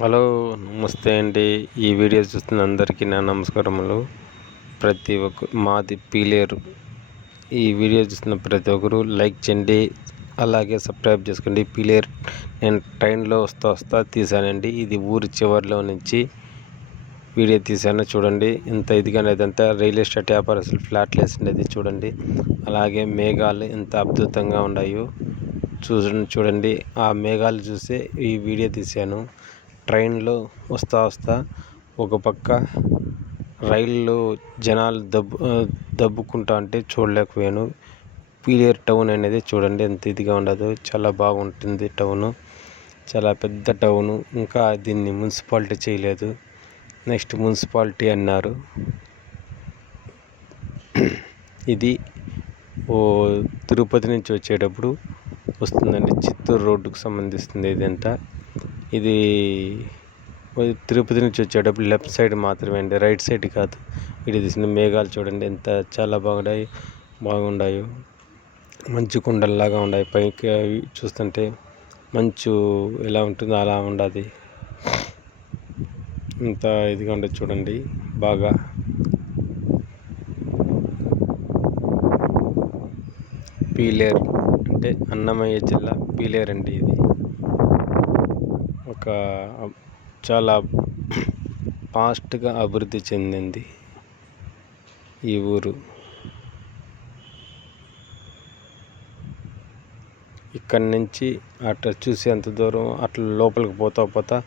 Hello, నమస్తే అండి. ఈ వీడియో చూస్తున్న అందరికీ నా నమస్కారములు. ప్రతి ఒక్క మాది పీలేరు. ఈ వీడియో చూస్తున్న ప్రతి ఒక్కరు లైక్ చేయండి, అలాగే సబ్స్క్రైబ్ చేసుకోండి. పీలేరు నేను ట్రైన్లో వస్తా తీసానండి. ఇది ఊరి చివరిలో నుంచి వీడియో తీసాను. చూడండి ఎంత ఇదిగా ఇదంతా రైల్వే స్టేట్ వ్యాపారస్తులు ఫ్లాట్లు వేసిండేది చూడండి. అలాగే మేఘాలు ఎంత అద్భుతంగా ఉన్నాయో చూడండి. ఆ మేఘాలు చూసే ఈ వీడియో తీశాను. ట్రైన్లో వస్తా ఒక పక్క రైల్లో జనాలు దబ్బుకుంటా అంటే చూడలేకపోయాను. పీలేరు టౌన్ అనేది చూడండి ఎంత ఇదిగా ఉండదు. చాలా బాగుంటుంది టౌను, చాలా పెద్ద టౌను. ఇంకా దీన్ని మున్సిపాలిటీ చేయలేదు, నెక్స్ట్ మున్సిపాలిటీ అన్నారు. ఇది తిరుపతి నుంచి వచ్చేటప్పుడు వస్తుందండి, చిత్తూరు రోడ్డుకు సంబంధిస్తుంది ఇదంతా. ఇది తిరుపతి నుంచి వచ్చేటప్పుడు లెఫ్ట్ సైడ్ మాత్రమే అండి, రైట్ సైడ్ కాదు. ఇది తీసిన మేఘాలు చూడండి ఎంత చాలా బాగున్నాయో. మంచు కొండల్లాగా ఉన్నాయి. పైకి చూస్తుంటే మంచు ఎలా ఉంటుందో అలా ఉండదు. ఇంత ఇదిగా ఉండదు చూడండి. బాగా పీలేరు అంటే అన్నమయ్య జిల్లా పీలేరు అండి. ఇది ఒక చాలా ఫాస్ట్గా అభివృద్ధి చెందింది ఈ ఊరు. ఇక్కడి నుంచి అట్లా చూసేంత దూరం అట్లా లోపలికి పోతా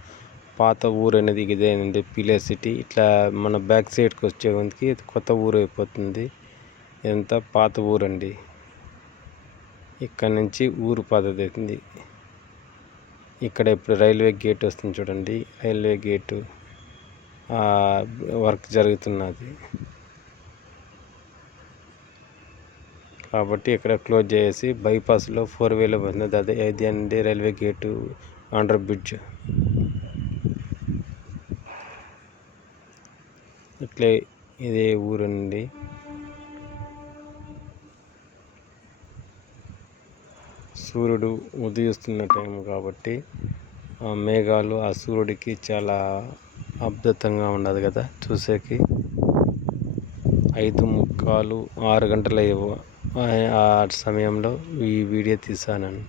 పాత ఊరు అనేది ఇదేనండి, పీలేరు సిటీ. ఇట్లా మన బ్యాక్ సైడ్కి వచ్చేందుకు కొత్త ఊరు అయిపోతుంది. ఇదంతా పాత ఊరండి. ఇక్కడి నుంచి ఊరు పద్ధతి అవుతుంది. ఇక్కడ ఇప్పుడు రైల్వే గేట్ వస్తుంది చూడండి. రైల్వే గేటు వర్క్ జరుగుతున్నది కాబట్టి ఇక్కడ క్లోజ్ చేసి బైపాస్లో 4 వేలో పోతుంది. అదే అండి రైల్వే గేటు, అండర్ బ్రిడ్జ్. ఇట్లే ఇదే ఊరండి. సూర్యుడు ఉదయిస్తున్న టైం కాబట్టి ఆ మేఘాలు ఆ సూర్యుడికి చాలా అద్భుతంగా ఉండదు కదా చూసేకి. 5:45, 6 గంటల ఆ సమయంలో ఈ వీడియో తీసాను.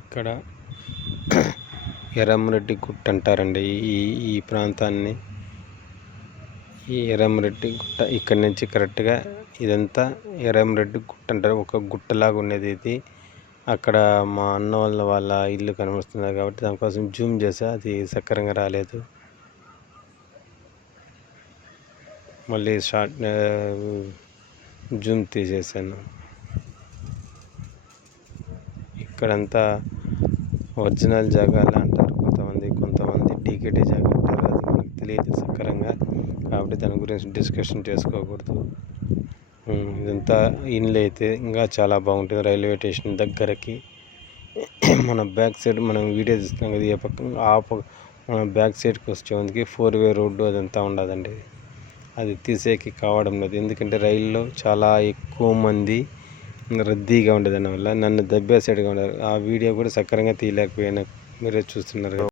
ఇక్కడ ఎర్రమరెడ్డి గుట్ట అంటారండి ఈ ప్రాంతాన్ని. ఈ ఎర్రమరెడ్డి గుట్ట ఇక్కడి నుంచి కరెక్ట్గా ఇదంతా ఎర్రమరెడ్డి గుట్ట అంటారు. ఒక గుట్టలాగా ఉండేది ఇది. అక్కడ మా అన్న వాళ్ళ ఇల్లు కనిపిస్తున్నారు కాబట్టి దానికోసం జూమ్ చేసా, అది సక్రంగా రాలేదు. మళ్ళీ జూమ్ తీసేసాను. ఇక్కడంతా ఒరిజినల్ జాగాలు అంటారు కొంతమంది టీకేటీ జాగా అంటారు. అది మనకు తెలియదు సక్రంగా కాబట్టి దాని గురించి డిస్కషన్ చేసుకోకూడదు. ఇదంతా ఇల్లు అయితే ఇంకా చాలా బాగుంటుంది. రైల్వే స్టేషన్ దగ్గరకి మన బ్యాక్ సైడ్ మనం వీడియో తీస్తున్నాం కదా, ఏ పక్క మన బ్యాక్ సైడ్కి వచ్చేందుకు 4 వే రోడ్డు అదంతా ఉండదండి. అది తీసేకి కావడం లేదు, ఎందుకంటే రైల్లో చాలా ఎక్కువ మంది రద్దీగా ఉండేదాని వల్ల నన్ను దబ్బే సైడ్గా ఉండదు. ఆ వీడియో కూడా సక్రంగా తీయలేకపోయాను, మీరే చూస్తున్నారు.